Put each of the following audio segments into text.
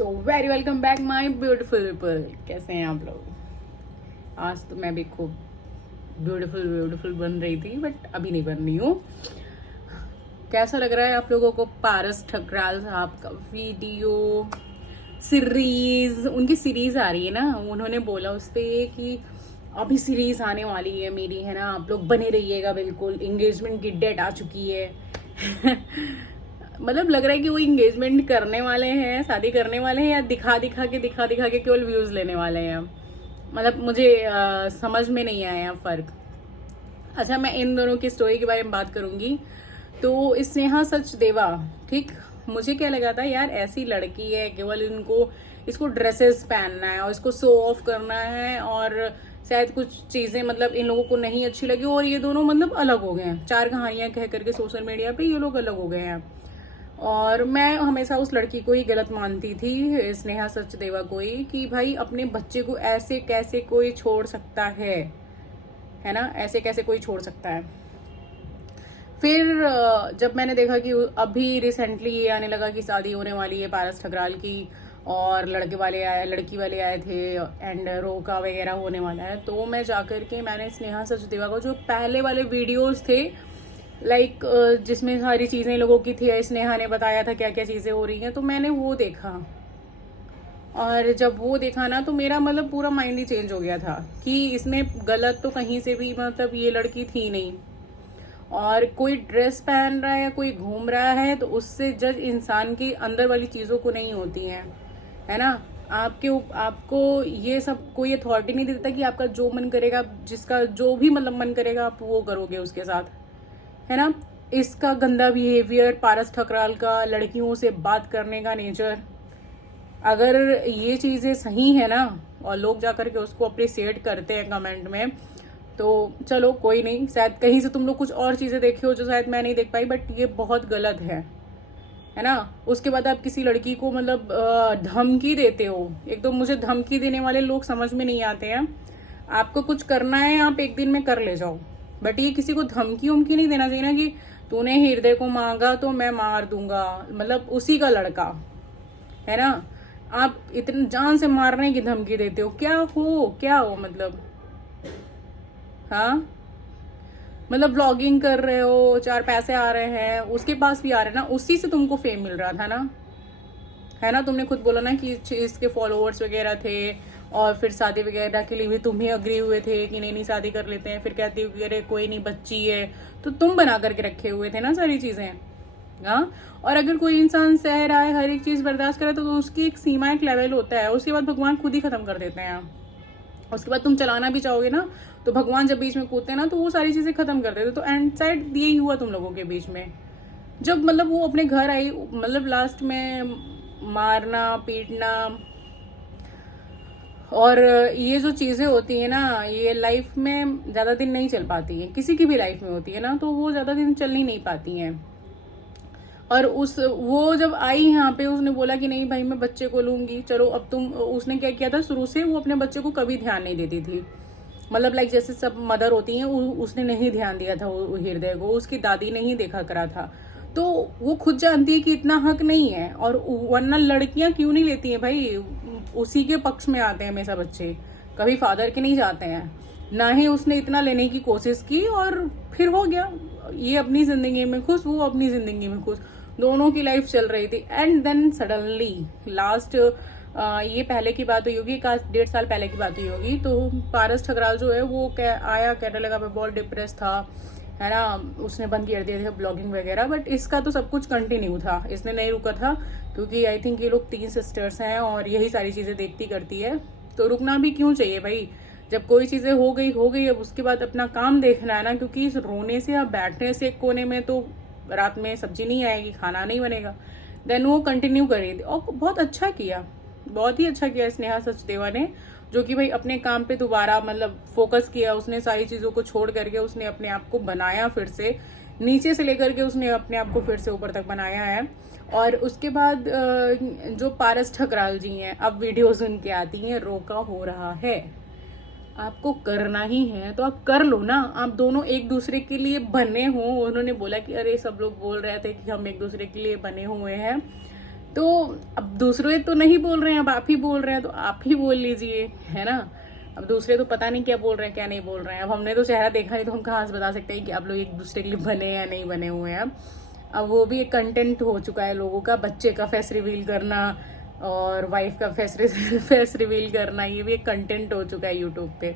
So very welcome back my beautiful people. कैसे हैं आप लोग? आज तो मैं भी खूब ब्यूटिफुल ब्यूटिफुल बन रही थी, बट अभी नहीं बन रही हूँ। कैसा लग रहा है आप लोगों को पारस ठकराल साहब का वीडियो सीरीज? उनकी सीरीज आ रही है ना, उन्होंने बोला उस पर कि अभी सीरीज आने वाली है मेरी, है ना, आप लोग बने रहिएगा। बिल्कुल एंगेजमेंट की डेट आ चुकी है। मतलब लग रहा है कि वो इंगेजमेंट करने वाले हैं, शादी करने वाले हैं, या दिखा दिखा के केवल व्यूज लेने वाले हैं। मतलब मुझे समझ में नहीं आया फर्क। अच्छा, मैं इन दोनों की स्टोरी के बारे में बात करूंगी। तो स्नेहा सचदेवा, ठीक, मुझे क्या लगा था यार, ऐसी लड़की है, केवल इसको ड्रेसेस पहनना है और इसको शो ऑफ करना है, और शायद कुछ चीजें मतलब इन लोगों को नहीं अच्छी लगी और ये दोनों मतलब अलग हो गए हैं। चार कहानियां कह करके सोशल मीडिया पे ये लोग अलग हो गए हैं। और मैं हमेशा उस लड़की को ही गलत मानती थी, स्नेहा सचदेवा को ही, कि भाई अपने बच्चे को ऐसे कैसे कोई छोड़ सकता है ना, ऐसे कैसे कोई छोड़ सकता है। फिर जब मैंने देखा कि अभी रिसेंटली ये आने लगा कि शादी होने वाली है पारस ठकराल की, और लड़की वाले आए थे, एंड रोका वगैरह होने वाला है, तो मैं जाकर के मैंने स्नेहा सचदेवा को जो पहले वाले वीडियोस थे, लाइक जिसमें सारी चीज़ें लोगों की थी, स्नेहा ने बताया था क्या क्या चीज़ें हो रही हैं, तो मैंने वो देखा। और जब वो देखा ना, तो मेरा मतलब पूरा माइंड ही चेंज हो गया था कि इसमें गलत तो कहीं से भी मतलब ये लड़की थी नहीं। और कोई ड्रेस पहन रहा है या कोई घूम रहा है तो उससे जज इंसान की अंदर वाली चीज़ों को नहीं होती हैं, है ना। आपको ये सब कोई अथॉरिटी नहीं देता कि आपका जो मन करेगा, जिसका जो भी मतलब मन करेगा आप वो करोगे उसके साथ, है ना। इसका गंदा बिहेवियर, पारस ठकराल का लड़कियों से बात करने का नेचर, अगर ये चीज़ें सही है ना और लोग जाकर के उसको अप्रिसिएट करते हैं कमेंट में, तो चलो कोई नहीं, शायद कहीं से तुम लोग कुछ और चीज़ें देखे हो जो शायद मैं नहीं देख पाई, बट ये बहुत गलत है ना। उसके बाद आप किसी लड़की को मतलब धमकी देते हो। एक तो मुझे धमकी देने वाले लोग समझ में नहीं आते हैं। आपको कुछ करना है आप एक दिन में कर ले जाओ, बट ये किसी को धमकी उमकी नहीं देना चाहिए ना कि तूने हृदय को मांगा तो मैं मार दूंगा, मतलब उसी का लड़का, है ना। आप इतने जान से मारने की धमकी देते हो, क्या हो मतलब, हाँ। मतलब व्लॉगिंग कर रहे हो, चार पैसे आ रहे हैं, उसके पास भी आ रहे हैं ना, उसी से तुमको फेम मिल रहा था ना, है ना। तुमने खुद बोला ना कि इसके फॉलोअर्स वगैरह थे, और फिर शादी वगैरह के लिए भी तुम ही अग्री हुए थे कि नहीं शादी कर लेते हैं। फिर कहती हो कि अरे कोई नहीं, बच्ची है, तो तुम बना करके रखे हुए थे ना सारी चीजें, हाँ। और अगर कोई इंसान सह रहा है, हर एक चीज बर्दाश्त करे, तो उसकी एक सीमा, एक लेवल होता है, उसके बाद भगवान खुद ही खत्म कर देते हैं। उसके बाद तुम चलाना भी चाहोगे ना, तो भगवान जब बीच में कूदते हैं ना, तो वो सारी चीजें खत्म कर देते। तो एंड साइड यही हुआ तुम लोगों के बीच में, जब मतलब वो अपने घर आई, मतलब लास्ट में मारना पीटना, और ये जो चीजें होती है ना, ये लाइफ में ज्यादा दिन नहीं चल पाती है, किसी की भी लाइफ में होती है ना, तो वो ज्यादा दिन चल ही नहीं पाती हैं। और वो जब आई यहाँ पे, उसने बोला कि नहीं भाई मैं बच्चे को लूंगी, चलो अब उसने क्या किया था, शुरू से वो अपने बच्चे को कभी ध्यान नहीं देती थी। मतलब लाइक जैसे सब मदर होती हैं, उसने नहीं ध्यान दिया था हृदय को, उसकी दादी ने ही देखा करा था। तो वो खुद जानती है कि इतना हक नहीं है, और वरना लड़कियां क्यों नहीं लेती हैं भाई, उसी के पक्ष में आते हैं हमेशा बच्चे, कभी फादर के नहीं जाते हैं। ना ही उसने इतना लेने की कोशिश की, और फिर हो गया, ये अपनी जिंदगी में खुश, वो अपनी जिंदगी में खुश, दोनों की लाइफ चल रही थी। एंड देन सडनली लास्ट, ये पहले की बात हुई होगी, 1.5 साल पहले की बात हुई होगी, तो पारस ठकराल जो है वो आया, कहने लगा मैं बहुत डिप्रेस था, है ना। उसने बंद कर दिया था ब्लॉगिंग वगैरह, बट इसका तो सब कुछ कंटिन्यू था, इसने नहीं रुका था, क्योंकि आई थिंक ये लोग 3 सिस्टर्स हैं और यही सारी चीजें देखती करती है, तो रुकना भी क्यों चाहिए भाई। जब कोई चीजें हो गई, अब उसके बाद अपना काम देखना है ना, क्योंकि इस रोने से या बैठने से एक कोने में तो रात में सब्जी नहीं आएगी, खाना नहीं बनेगा। देन वो कंटिन्यू करी और बहुत अच्छा किया, बहुत ही अच्छा किया स्नेहा सचदेवा ने, जो कि भाई अपने काम पे दोबारा मतलब फोकस किया। उसने सारी चीजों को छोड़ करके उसने अपने आप को बनाया, फिर से नीचे से लेकर के उसने अपने आप को फिर से ऊपर तक बनाया है। और उसके बाद जो पारस ठकराल जी हैं, अब वीडियोस उनके आती हैं, रोका हो रहा है, आपको करना ही है तो आप कर लो ना। आप दोनों एक दूसरे के लिए बने हो। उन्होंने बोला कि अरे सब लोग बोल रहे थे कि हम एक दूसरे के लिए बने हुए हैं, तो अब दूसरे तो नहीं बोल रहे हैं, अब आप ही बोल रहे हैं, तो आप ही बोल लीजिए, है ना। अब दूसरे तो पता नहीं क्या बोल रहे हैं क्या नहीं बोल रहे हैं, अब हमने तो चेहरा देखा नहीं तो हम कहाँ से बता सकते हैं कि आप लोग एक दूसरे के लिए बने या नहीं बने हुए हैं। अब वो भी एक कंटेंट हो चुका है लोगों का, बच्चे का फेस रिवील करना और वाइफ का फेस रिवील करना, ये भी एक कंटेंट हो चुका है यूट्यूब पे।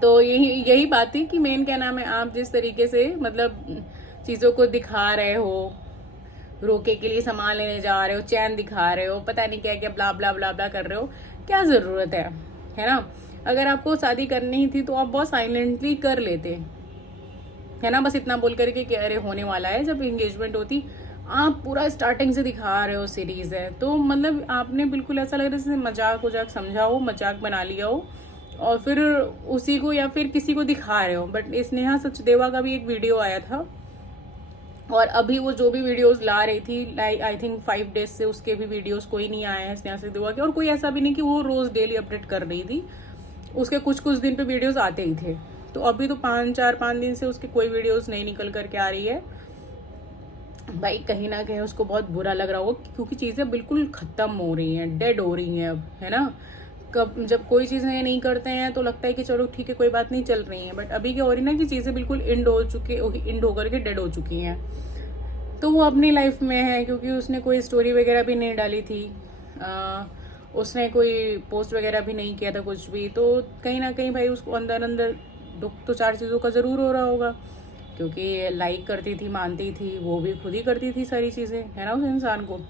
तो यही यही बात है कि मेन क्या नाम है, आप जिस तरीके से मतलब चीज़ों को दिखा रहे हो, रोके के लिए सामान लेने जा रहे हो, चैन दिखा रहे हो, पता नहीं क्या क्या ब्ला ब्ला ब्ला ब्ला कर रहे हो, क्या ज़रूरत है ना। अगर आपको शादी करनी ही थी तो आप बहुत साइलेंटली कर लेते, है ना। बस इतना बोल करके कि अरे होने वाला है, जब एंगेजमेंट होती आप पूरा स्टार्टिंग से दिखा रहे हो सीरीज है, तो मतलब आपने बिल्कुल ऐसा लग रहा है जैसे मजाक वजाक समझा हो, मजाक बना लिया हो और फिर उसी को या फिर किसी को दिखा रहे हो। बट स्नेहा सचदेवा का भी एक वीडियो आया था और अभी वो जो भी वीडियोस ला रही थी, लाइक आई थिंक 5 डेज से उसके भी वीडियोस कोई नहीं आए हैं स्नेहा सचदेवा के, और कोई ऐसा भी नहीं कि वो रोज डेली अपडेट कर रही थी, उसके कुछ कुछ दिन पे वीडियोस आते ही थे। तो अभी तो 5 दिन से उसके कोई वीडियोस नहीं निकल करके आ रही है। भाई कहीं ना कहीं उसको बहुत बुरा लग रहा होगा, क्योंकि चीज़ें बिल्कुल ख़त्म हो रही हैं, डेड हो रही हैं अब, है ना। कब जब कोई चीज़ नहीं करते हैं तो लगता है कि चलो ठीक है कोई बात नहीं, चल रही हैं, बट अभी क्या हो रही है ना कि चीज़ें बिल्कुल इंड हो करके डेड हो चुकी हैं। तो वो अपनी लाइफ में है, क्योंकि उसने कोई स्टोरी वगैरह भी नहीं डाली थी, उसने कोई पोस्ट वगैरह भी नहीं किया था कुछ भी, तो कहीं ना कहीं भाई उसको अंदर अंदर दुख तो 4 चीज़ों का ज़रूर हो रहा होगा, क्योंकि लाइक करती थी, मानती थी, वो भी खुद ही करती थी सारी चीज़ें, है ना। उस इंसान को,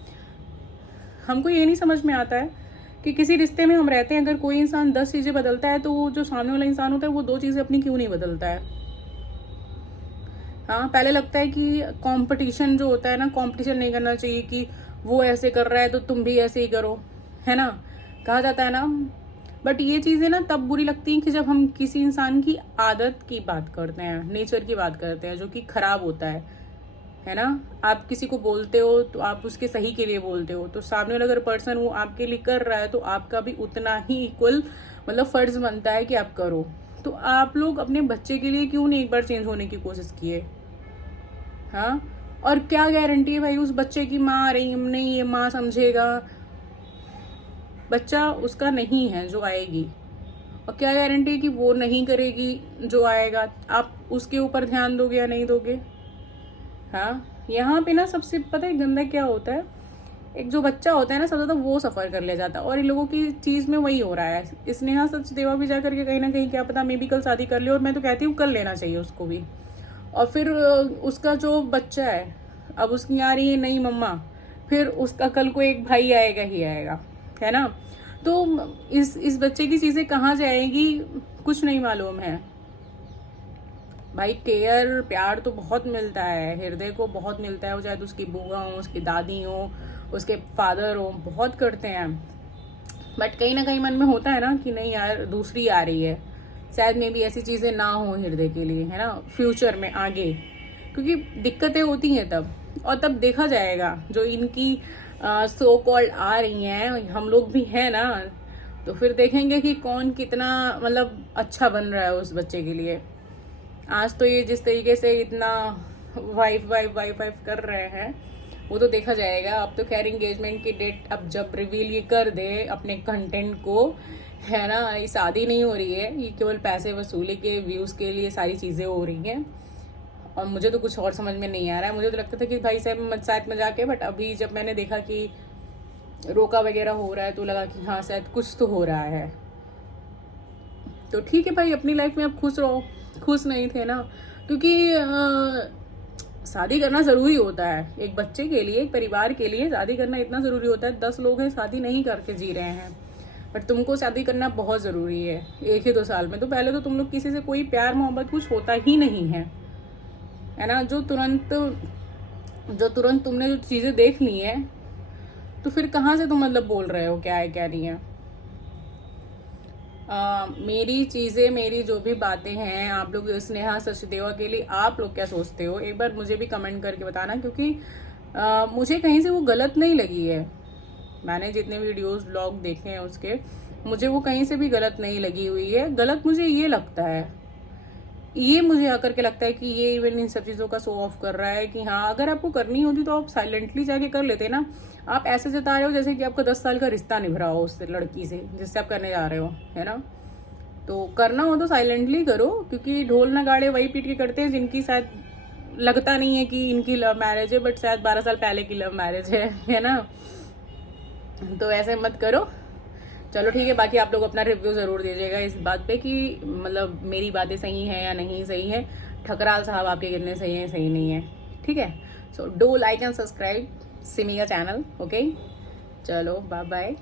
हमको ये नहीं समझ में आता है कि किसी रिश्ते में हम रहते हैं, अगर कोई इंसान 10 चीज़ें बदलता है तो वो जो सामने वाला इंसान होता है वो 2 चीज़ें अपनी क्यों नहीं बदलता है। हाँ, पहले लगता है कि कंपटीशन जो होता है ना, कंपटीशन नहीं करना चाहिए कि वो ऐसे कर रहा है तो तुम भी ऐसे ही करो, है ना, कहा जाता है ना। बट ये चीज़ें ना तब बुरी लगती हैं कि जब हम किसी इंसान की आदत की बात करते हैं, नेचर की बात करते हैं, जो कि खराब होता है ना। आप किसी को बोलते हो तो आप उसके सही के लिए बोलते हो, तो सामने वाला अगर पर्सन वो आपके लिए कर रहा है तो आपका भी उतना ही इक्वल मतलब फर्ज बनता है कि आप करो। तो आप लोग अपने बच्चे के लिए क्यों नहीं एक बार चेंज होने की कोशिश किए। हाँ, और क्या गारंटी है भाई उस बच्चे की माँ आ रही नहीं, ये माँ समझेगा, बच्चा उसका नहीं है जो आएगी, और क्या गारंटी है कि वो नहीं करेगी जो आएगा, आप उसके ऊपर ध्यान दोगे या नहीं दोगे। हाँ, यहाँ पे ना सबसे पता है गंदा क्या होता है, एक जो बच्चा होता है ना सबसे ज्यादा वो सफर कर ले जाता है, और इन लोगों की चीज में वही हो रहा है। स्नेहा सचदेवा भी जा करके कहीं ना कहीं क्या पता मे भी कल शादी कर ले, और मैं तो कहती हूँ कर लेना चाहिए उसको भी। और फिर उसका जो बच्चा है, अब उसकी आ रही है नई मम्मा, फिर उसका कल को एक भाई आएगा ही आएगा, है ना। तो इस बच्चे की चीजें कहाँ जाएगी कुछ नहीं मालूम है। भाई केयर प्यार तो बहुत मिलता है, हृदय को बहुत मिलता है, वो चाहे तो उसकी बुआ हो, उसकी दादी हो, उसके फादर हो, बहुत करते हैं। बट कहीं ना कहीं मन में होता है ना कि नहीं यार दूसरी आ रही है, शायद में भी ऐसी चीज़ें ना हो हृदय के लिए, है ना, फ्यूचर में आगे, क्योंकि दिक्कतें होती हैं तब, और तब देखा जाएगा जो इनकी सो कॉल्ड आ रही हैं, हम लोग भी हैं ना, तो फिर देखेंगे कि कौन कितना मतलब अच्छा बन रहा है उस बच्चे के लिए। आज तो ये जिस तरीके से इतना वाइफ वाइफ वाइफ वाइफ कर रहे हैं वो तो देखा जाएगा। अब तो खैर एंगेजमेंट की डेट अब जब रिवील ये कर दे अपने कंटेंट को, है ना, ये शादी नहीं हो रही है, ये केवल पैसे वसूली के व्यूज के लिए सारी चीजें हो रही हैं। और मुझे तो कुछ और समझ में नहीं आ रहा है, मुझे तो लगता था कि भाई साहब शायद मजाक है, बट अभी जब मैंने देखा कि रोका वगैरह हो रहा है तो लगा कि हाँ शायद कुछ तो हो रहा है। तो ठीक है भाई, अपनी लाइफ में आप खुश रहो। खुश नहीं थे ना, क्योंकि शादी करना जरूरी होता है एक बच्चे के लिए, एक परिवार के लिए शादी करना इतना जरूरी होता है। 10 लोग हैं शादी नहीं करके जी रहे हैं, बट तुमको शादी करना बहुत जरूरी है 1 ही 2 साल में। तो पहले तो तुम लोग किसी से कोई प्यार मोहब्बत कुछ होता ही नहीं है ना। जो तुरंत तुमने जो चीजें देख ली है, तो फिर कहाँ से तुम मतलब बोल रहे हो क्या है क्या नहीं है। मेरी चीज़ें, मेरी जो भी बातें हैं, आप लोग स्नेहा सचदेवा के लिए आप लोग क्या सोचते हो, एक बार मुझे भी कमेंट करके बताना, क्योंकि मुझे कहीं से वो गलत नहीं लगी है। मैंने जितने वीडियोस ब्लॉग देखे हैं उसके, मुझे वो कहीं से भी गलत नहीं लगी हुई है। गलत मुझे ये लगता है ये मुझे आकर के लगता है कि ये इवन इन सब चीज़ों का शो ऑफ कर रहा है कि हाँ अगर आपको करनी होती तो आप साइलेंटली जाके कर लेते ना। आप ऐसे जता रहे हो जैसे कि आपका 10 साल का रिश्ता निभ रहा हो उस लड़की से जिससे आप करने जा रहे हो, है ना। तो करना हो तो साइलेंटली करो, क्योंकि ढोल नगाड़े वही पीट के करते हैं जिनकी शायद लगता नहीं है कि इनकी लव मैरिज है, बट शायद 12 साल पहले की लव मैरिज है ना। तो ऐसे मत करो। चलो ठीक है, बाकी आप लोग अपना रिव्यू ज़रूर दीजिएगा इस बात पे कि मतलब मेरी बातें सही हैं या नहीं सही है, ठकराल साहब आपके कितने सही हैं सही नहीं है, ठीक है। So do like and subscribe Simi का चैनल, ओके। चलो बाय बाय।